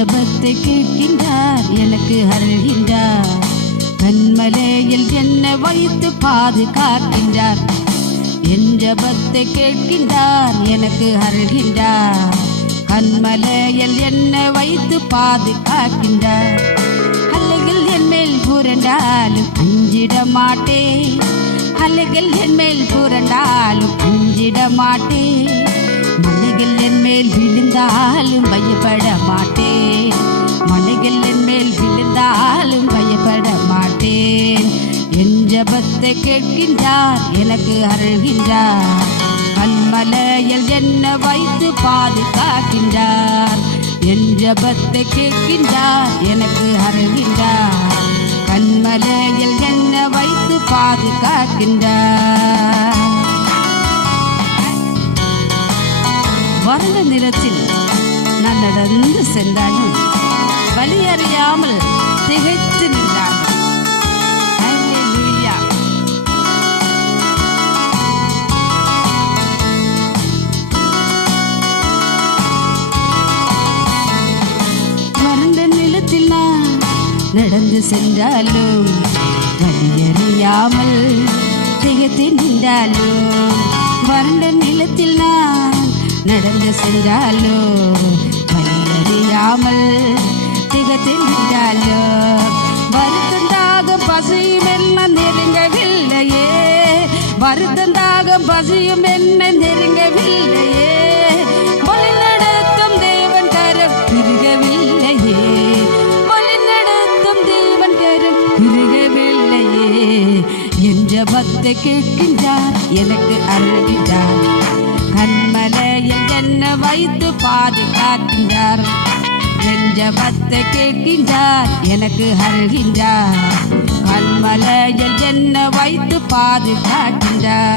ஜபத்தை கேட்கின்றார், எனக்கு அருள்கின்றார். கண்மலையில் என்னை வைத்து பாதுகாக்கின்றார். என் ஜபத்தை கேட்கின்றார், எனக்கு அருள்கின்றார். கண்மலையில் என்னை வைத்து பாதுகாக்கின்றார். அலைகள் என் மேல் புரண்டாலும் அஞ்சிட மாட்டேன். அலைகள் என் மேல் புரண்டாலும் அஞ்சிட மாட்டேன். மலைகள் என் மேல் விழுந்தாலும் பயப்பட மாட்டேன். மலைகள் என் மேல் விழுந்தாலும் பயப்பட மாட்டேன். என் ஜபத்தை கேட்கின்றார், எனக்கு அருள்கின்றார். கண்மலையில் என்னை வைத்து பாதுகாக்கின்றார். என் ஜபத்தை கேட்கின்றார், எனக்கு அருள்கின்றார். கண்மலையில் என்னை வைத்து பாதுகாக்கின்றார். வறண்ட நிலத்தில் நான் நடந்து சென்றாலும் வழி அறியாமல் திகைத்து நின்றான். வறண்ட நிலத்தில் நான் நடந்து சென்றாலும் வழியறியாமல் திகைத்து நின்றாலும், வறண்ட நிலத்தில் நான் நடந்து சென்றாலோ வழியறியாமல் திகைத்து நின்றாலோ, வருத்தந்தாக பசியும் என்ன நெருங்கவில்லையே. வருத்தந்தாக பசியும் என்ன நெருங்கவில்லையே. வழிநடத்தும் தேவன் கரம் பிரிகவில்லையே. வழிநடத்தும் தேவன் கரம் பிரிகவில்லையே. என் ஜபத்தை கேட்கின்றார், எனக்கு அருள்கின்றார். கண்மலையில் என்னை வைத்து பாதுகாக்கின்றார். என் ஜபத்தை கேட்கின்றார், எனக்கு அருள்கின்றார். கண்மலையில் என்னை வைத்து பாதுகாக்கின்றார்.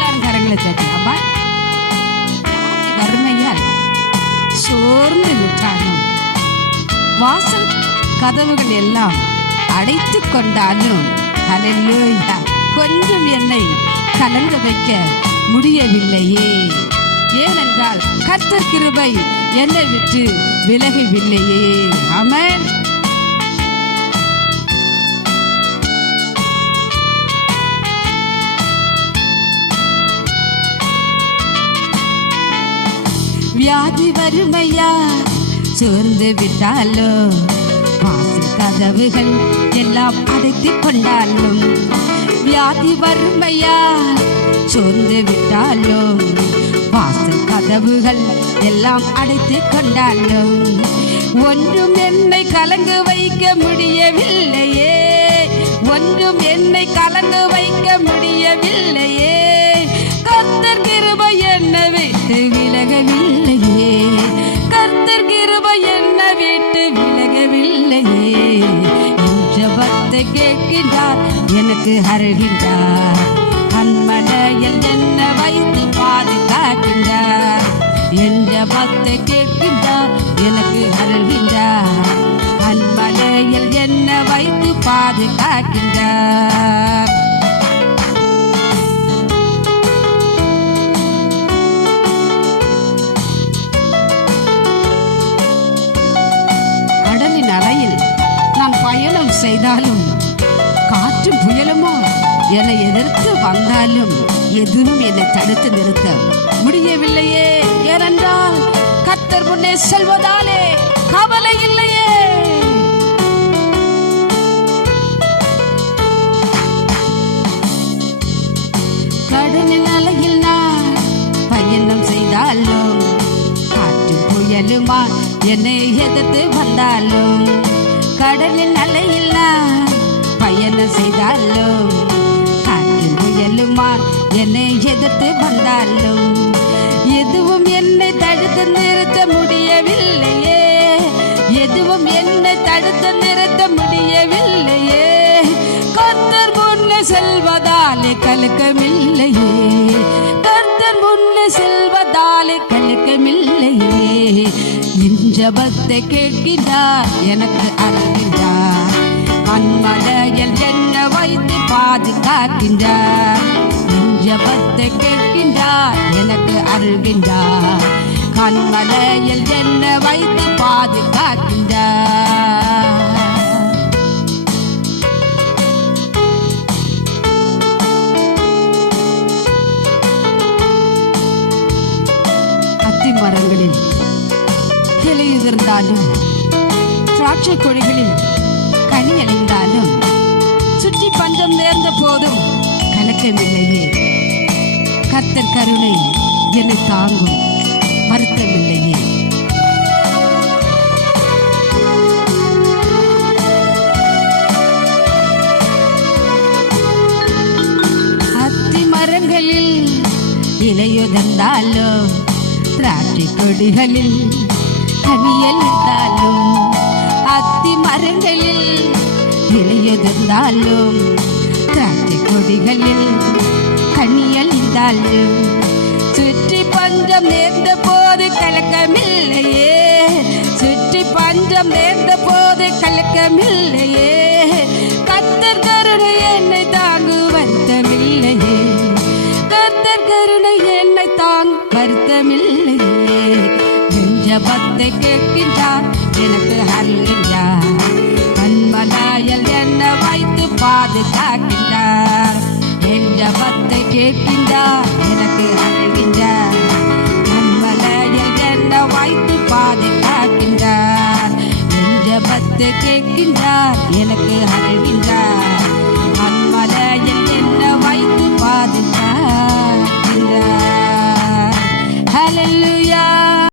எல்லாரும் கரங்களை தட்டலாமா? வறுமையால் சோர்ந்து விட்டாலும், வாசல் கதவுகள் எல்லாம் அடைத்து கொண்டாலும், ஹல்லேலூயா, கொஞ்சம் என்னை கலங்க வைக்க முடியவில்லையே. ஏனென்றால் கர்த்தர் கிருபை என்னை விட்டு விலகவில்லையே. ஆமென். வியாதி வறுமையா சோர்ந்து விட்டாலோ, வாசல் கதவுகள் எல்லாம் அடைத்து கொண்டாலும், வியாதி வறுமையா சோர்ந்து விட்டாலும், வாசல் கதவுகள் எல்லாம் அடைத்து கொண்டாலும், ஒன்றும் என்னை கலங்க வைக்க முடியவில்லையே. ஒன்றும் என்னை கலங்க வைக்க முடியவில்லையே. கர்த்தர் கிருபை என்னை விட்டு விலகவில்லையே. கர்த்தர் கிருபை என்னை விட்டு விலகவில்லையே. என் ஜபத்தை கேட்கின்றார், எனக்கு அருள்கின்றார். கண்மலையில் என்னை வைத்து பாதுகாக்கின்றார். என் ஜபத்தை கேட்கின்றார், எனக்கு அருள்கின்றார். கண்மலையில் என்னை வைத்து பாதுகாக்கின்றார். கடலின் அலையில் நான் பயணம் செய்தாலும், காற்றும் புயலுமோ என்னை எதிர்த்து வந்தாலும், எதுவும் என்னை தடுத்து நிறுத்த முடியவில்லையே. ஏனென்றால் கர்த்தர் முன்னே செல்வதாலே கவலை இல்லையே. கடலின் அலையில் நான் பயணம் செய்தாலும், காற்றும் புயலுமா என்னை எதிர்த்து வந்தாலும், கடலின் அலையில் நான் பயணம் செய்தாலும், காற்றும் புயலுமா என்னை எதிர்த்து வந்தாலும், எதுவும் என்னை தடுத்து நிறுத்த முடியவில்லையே. எதுவும் என்னை தடுத்து நிறுத்த முடியவில்லையே. கர்த்தர் முன்னே செல்வதாலே கலக்கமில்லையே. கர்த்தர் முன்னே செல்வதாலே கலக்கமில்லையே. என் ஜபத்தை கேட்கின்றார், எனக்கு அருள்கின்றார். கண்மலையில் என்னை வைத்து பாதுகாக்கின்றார். என் ஜபத்தை கேட்கின்றார், எனக்கு அருள்கின்றார். கண்மலையில் என்ன வைத்து பாதுகாக்கின்றார். அத்தி மரங்களில் கிளையுதிர்ந்தாலும் திராட்சை கொடிகளில் கனி அழிந்தாலும் சுற்றி பஞ்சம் நேர்ந்த போதும் கலக்கமில்லையே. கர்த்தர் கருணை என்னை தாங்கும், வருத்தமில்லையே. அத்தி மரங்களில் இலையுதிர்ந்தாலும் திராட்சை கொடிகளில் கனியழிந்தாலும், அத்தி மரங்களில் இலையுதிர்ந்தாலும் திராட்சை கொடிகளில் கனியழிந்தாலும் சுற்றி பஞ்சம் நேர்ந்த போது கலக்கமில்லையே. சுற்றி பஞ்சம் நேர்ந்த போது கலக்கமில்லையே. கர்த்தர் கருணை என்னை தாங்கு, வருத்தமில்லையே. கர்த்தர் கருணை என்னை தாங்கு, வருத்தமில்லையே. என் ஜெபத்தை கேட்கின்றார், எனக்கு அருள்கின்றார். கண்மலையில் என்ன வைத்து பாதுகாக்கின்றார். என் ஜெபத்தை கேட்கின்றார், எனக்கு அருள்கின்றார். கண்மலையில் என்ன வைத்து பாதுகாக்கின்றார். என் ஜெபத்தை கேட்கின்றார், எனக்கு அருள்கின்றார்.